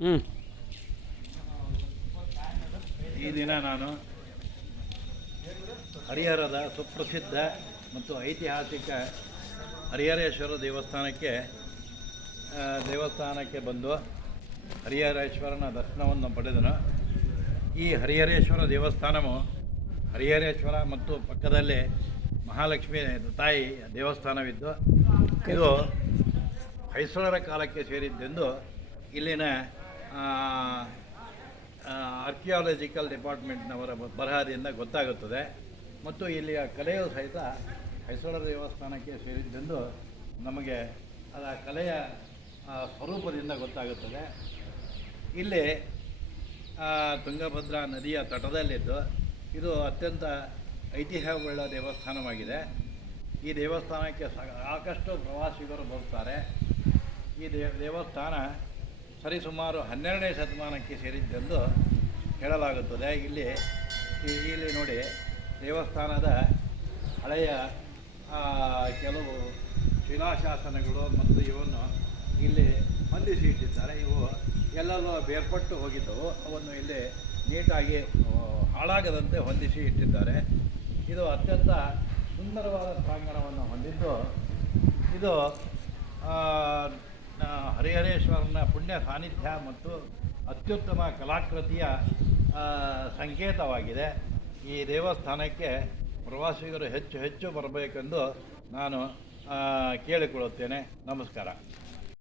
ಹ್ಞೂ ಈ ದಿನ ನಾನು ಹರಿಹರದ ಸುಪ್ರಸಿದ್ಧ ಮತ್ತು ಐತಿಹಾಸಿಕ ಹರಿಹರೇಶ್ವರ ದೇವಸ್ಥಾನಕ್ಕೆ ಬಂದು ಹರಿಹರೇಶ್ವರನ ದರ್ಶನವನ್ನು ಪಡೆದನು. ಈ ಹರಿಹರೇಶ್ವರ ದೇವಸ್ಥಾನವು ಹರಿಹರೇಶ್ವರ ಮತ್ತು ಪಕ್ಕದಲ್ಲಿ ಮಹಾಲಕ್ಷ್ಮಿ ತಾಯಿ ದೇವಸ್ಥಾನವಿದ್ದು ಇದು ಹೊಯ್ಸಳರ ಕಾಲಕ್ಕೆ ಸೇರಿದ್ದೆಂದು ಇಲ್ಲಿನ ಆರ್ಕಿಯಾಲಜಿಕಲ್ ಡಿಪಾರ್ಟ್ಮೆಂಟ್ನವರ ಬರಹದಿಂದ ಗೊತ್ತಾಗುತ್ತದೆ. ಮತ್ತು ಇಲ್ಲಿಯ ಕಲೆಯು ಸಹಿತ ಹೊಯ್ಸಳರ ದೇವಸ್ಥಾನಕ್ಕೆ ಸೇರಿದ್ದೆಂದು ನಮಗೆ ಅದರ ಕಲೆಯ ಸ್ವರೂಪದಿಂದ ಗೊತ್ತಾಗುತ್ತದೆ. ಇಲ್ಲಿ ತುಂಗಭದ್ರಾ ನದಿಯ ತಟದಲ್ಲಿದ್ದು ಇದು ಅತ್ಯಂತ ಐತಿಹ್ಯವುಳ್ಳ ದೇವಸ್ಥಾನವಾಗಿದೆ. ಈ ದೇವಸ್ಥಾನಕ್ಕೆ ಸಾಕಷ್ಟು ಪ್ರವಾಸಿಗರು ಬರುತ್ತಾರೆ. ಈ ದೇವಸ್ಥಾನ ಸರಿಸುಮಾರು 12ನೇ ಶತಮಾನಕ್ಕೆ ಸೇರಿದ್ದೆಂದು ಹೇಳಲಾಗುತ್ತದೆ. ಇಲ್ಲಿ ನೋಡಿ, ದೇವಸ್ಥಾನದ ಹಳೆಯ ಕೆಲವು ಶಿಲಾಶಾಸನಗಳು ಮತ್ತು ಇವನ್ನು ಇಲ್ಲಿ ಹೊಂದಿಸಿ ಇಟ್ಟಿದ್ದಾರೆ. ಇವು ಎಲ್ಲೆಲ್ಲೋ ಬೇರ್ಪಟ್ಟು ಹೋಗಿದ್ದವು, ಅವನ್ನು ಇಲ್ಲಿ ನೀಟಾಗಿ ಹಾಳಾಗದಂತೆ ಹೊಂದಿಸಿ ಇಟ್ಟಿದ್ದಾರೆ. ಇದು ಅತ್ಯಂತ ಸುಂದರವಾದ ಪ್ರಾಂಗಣವನ್ನು ಹೊಂದಿದ್ದು ಇದು ಹರಿಹರೇಶ್ವರನ ಪುಣ್ಯ ಸಾನ್ನಿಧ್ಯ ಮತ್ತು ಅತ್ಯುತ್ತಮ ಕಲಾಕೃತಿಯ ಸಂಕೇತವಾಗಿದೆ. ಈ ದೇವಸ್ಥಾನಕ್ಕೆ ಪ್ರವಾಸಿಗರು ಹೆಚ್ಚು ಹೆಚ್ಚು ಬರಬೇಕೆಂದು ನಾನು ಕೇಳಿಕೊಳ್ಳುತ್ತೇನೆ. ನಮಸ್ಕಾರ.